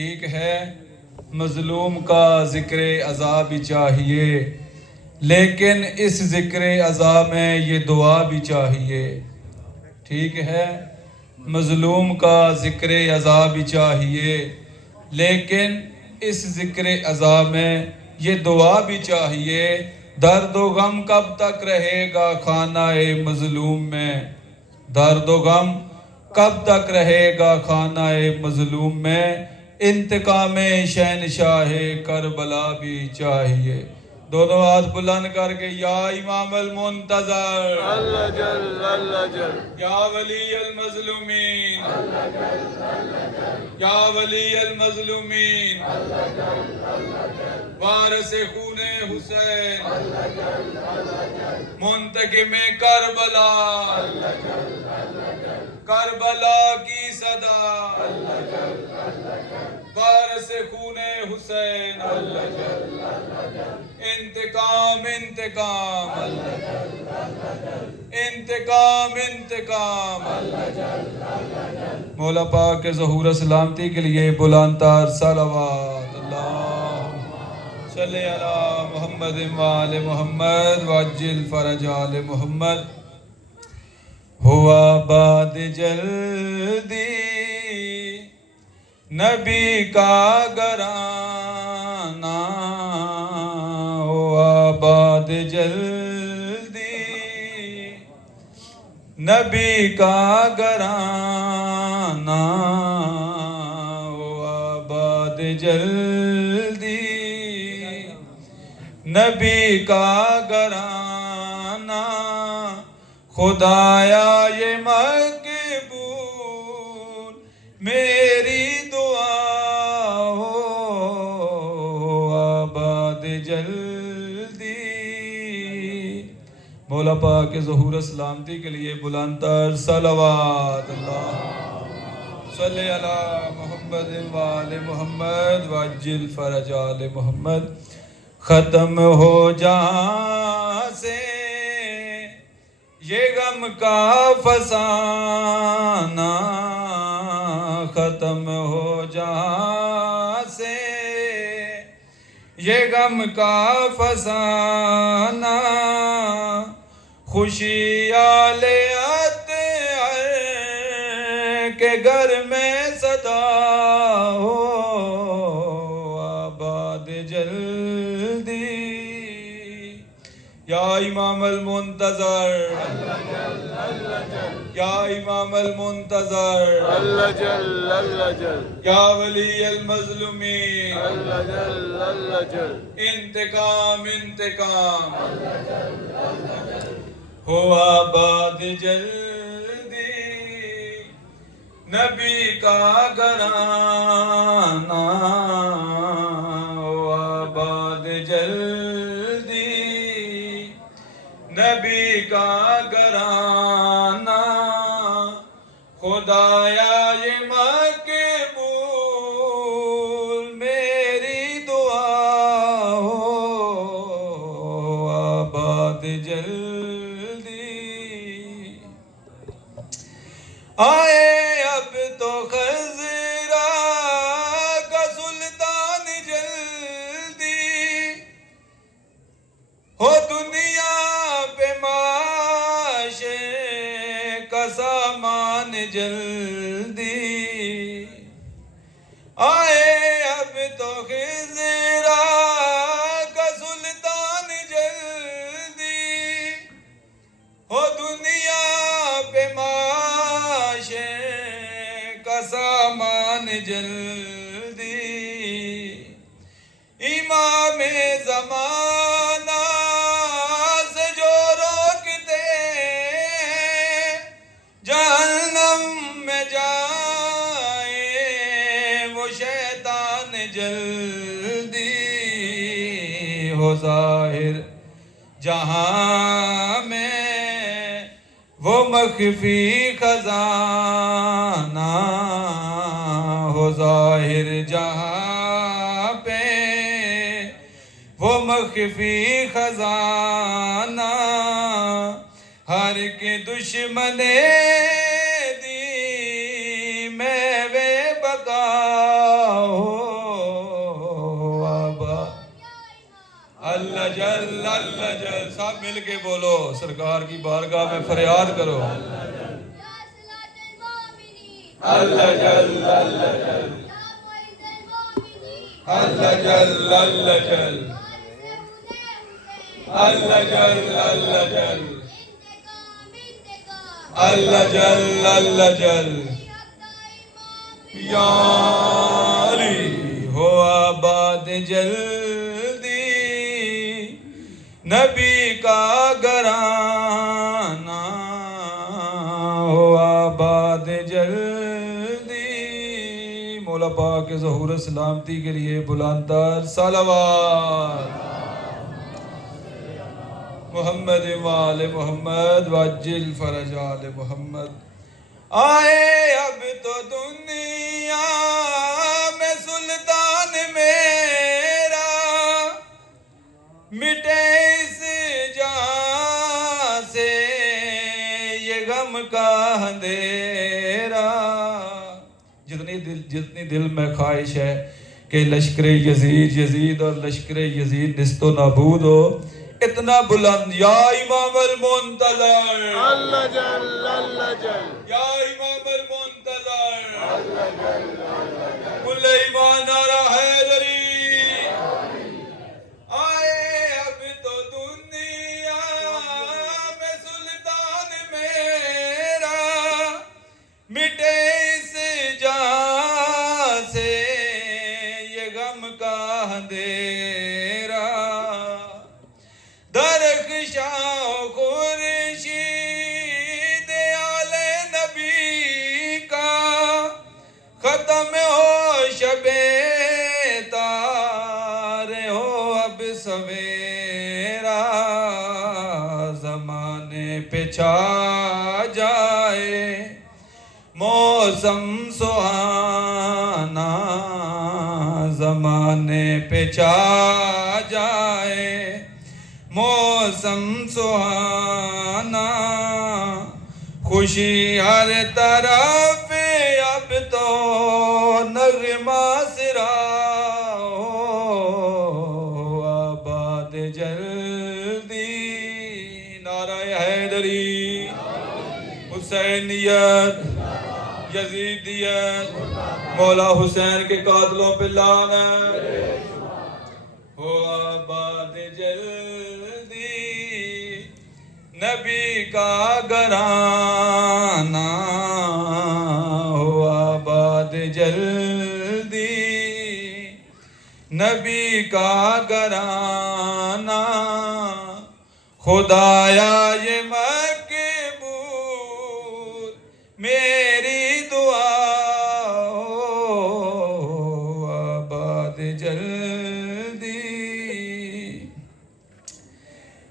ٹھیک ہے مظلوم کا ذکر عذاب بھی چاہیے، لیکن اس ذکر عذاب میں یہ دعا بھی چاہیے۔ ٹھیک ہے مظلوم کا ذکر عذاب بھی چاہیے، لیکن اس ذکر عذاب میں یہ دعا بھی چاہیے۔ درد و غم کب تک رہے گا خانہ مظلوم میں، درد و غم کب تک رہے گا خانہ مظلوم میں، انتقام شہنشاہ کربلا بھی چاہیے۔ دونوں ہاتھ بلند کر کے یا امام المنتظر اللہ جل اللہ جل یا ولی المظلومین یا ولی المظلومین وارث خون حسین منتقم کربلا کربلا کی صدا وارث خون حسین انتقام انتقام انتقام انتقام مولا پاک کے ظہور سلامتی کے لیے بلند تر صلوات اللہم صلی علی محمد وآل محمد وعجل فرج آل محمد ہوا باد جلدی نبی کا گرانا، ہوا باد جلدی نبی کا گرانا، ہوا باد جلدی نبی کا گرانا، خدایا یہ مقبول میری دعا ہو آباد جلدی۔ مولا پاک کے ظہور سلامتی کے لیے بلند تر صلوات اللہ صلی علی محمد وآل محمد وعجل فرج آل محمد۔ ختم ہو جہاں سے یہ غم کا فسانہ، ختم ہو جہاں سے یہ غم کا فسانہ، خوشی آلے آتے ہیں کہ گھر میں صدا ہو آباد جلدی۔ یا امام المنتظر یا امام المنتظر اللہ جل اللہ جل یا ولی المظلومین اللہ جل اللہ جل انتقام انتقام ہو آباد جلدی نبی کا گرانا، ہو آباد جلدی نبی کا گرانا، خدایا یہ مقبول میری دعا ہو آباد جلدی۔ آئے اب تو خضرا کا سلطان جلدی، ہو دنیا پہ معاشے کا سامان جلدی، آئے اب تو خضرا کا سلطان جلدی، ہو دنیا پہ معاشے کا سامان جلدی، امام زمانہ سے جو روکتے جہنم میں جائے وہ شیطان جلدی، ہو ظاہر جہاں میں وہ مخفی خزانہ، ہو ظاہر جہاں پہ وہ مخفی خزانہ، ہر کے دشمن دی میں بقا ہو जल अल्लाह जल। सब मिल के बोलो, सरकार की बारगाह में फरियाद करो। अल्लाह जल अल्लाह जल अल्लाह जल अल्लाह जल अल्लाह जल अल्लाह जल अल्लाह जल अल्लाह जल। या अली हो आबाद जल्दी नबी का घराना, हो आबाद जल्दी। मौला पाक के ज़हूर सलामती के लिए बुलंदतर सलावत। मोहम्मद वाले मोहम्मद वाजिल फरज आले मोहम्मद। आए अब तो दुनिया में सुल्तान मेरा, मिटे इस जहां से ये गम का अंधेरा। जितनी दिल में ख्वाहिश है कि लश्कर यजीद और लश्कर यजीद निस्तो नाबूद हो, इतना बुलंद या इमाम अल मुंतज़र अल्लाह जल अल्लाह जल या इमाम अल मुंतज़र अल्लाह जल अल्लाह जल। कुल्ले ईमान नारा हैदरी। आए अब तो दुनिया में सुल्तान मेरा, मिटे इस जहां से ये गम का अंधेरा। दरख्शां खुर्शीद आले नबी का खत्म हो शबे तारे, हो अब सवेरा। ज़माने पे छा जाए मौसम सुहाना, ज़माने पे छा जाए मौसम सुहाना। खुशी हर तरफ अब तो नगमा सिरा, हो आबाद जल्दी। नारा हैदरी, हुसैनियत यजीदियत, मौला हुसैन के कातलों पे लानत। हो आबाद जल्दी नबी का घराना, हो आबाद जल्दी नबी का घराना। खुदाया ये मकबूल मेरी दुआ, हो आबाद जल्दी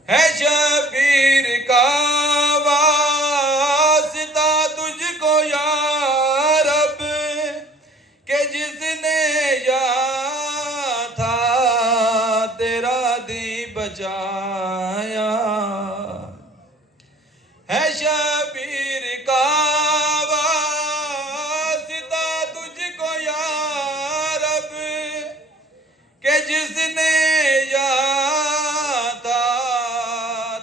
है शबीर का वास्ता तुझको या रब, के जिसने या था तेरा दी बचाया। है शबीर का वास्ता तुझको या रब, के जिसने या था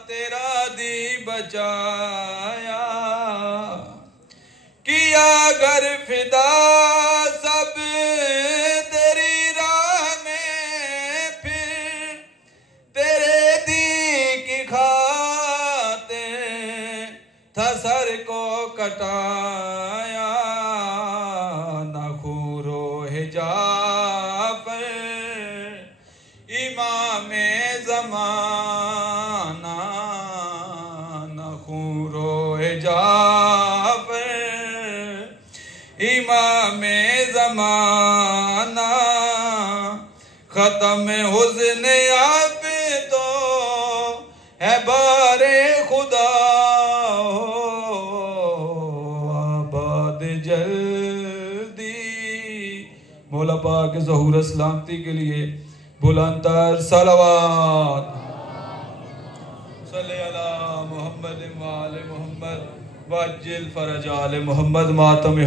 तेरा दी बचाया। किया घर फिदा सब तेरी राह में, फिर तेरे दी की खातिर था सर को कटाया। नखूरो जाफर इमाम ज़माना, नखूरो जाफर इमाम ज़माना। ख़त्म हुस्न अब तो है बारे खुदा, हो आबाद जल्दी। मौला पाक के ज़हूर सलामती के लिए बुलंदतर सलावत। सल्ले अला मुहम्मद वाले मोहम्मद वाजिल फरज आले मोहम्मद। मातम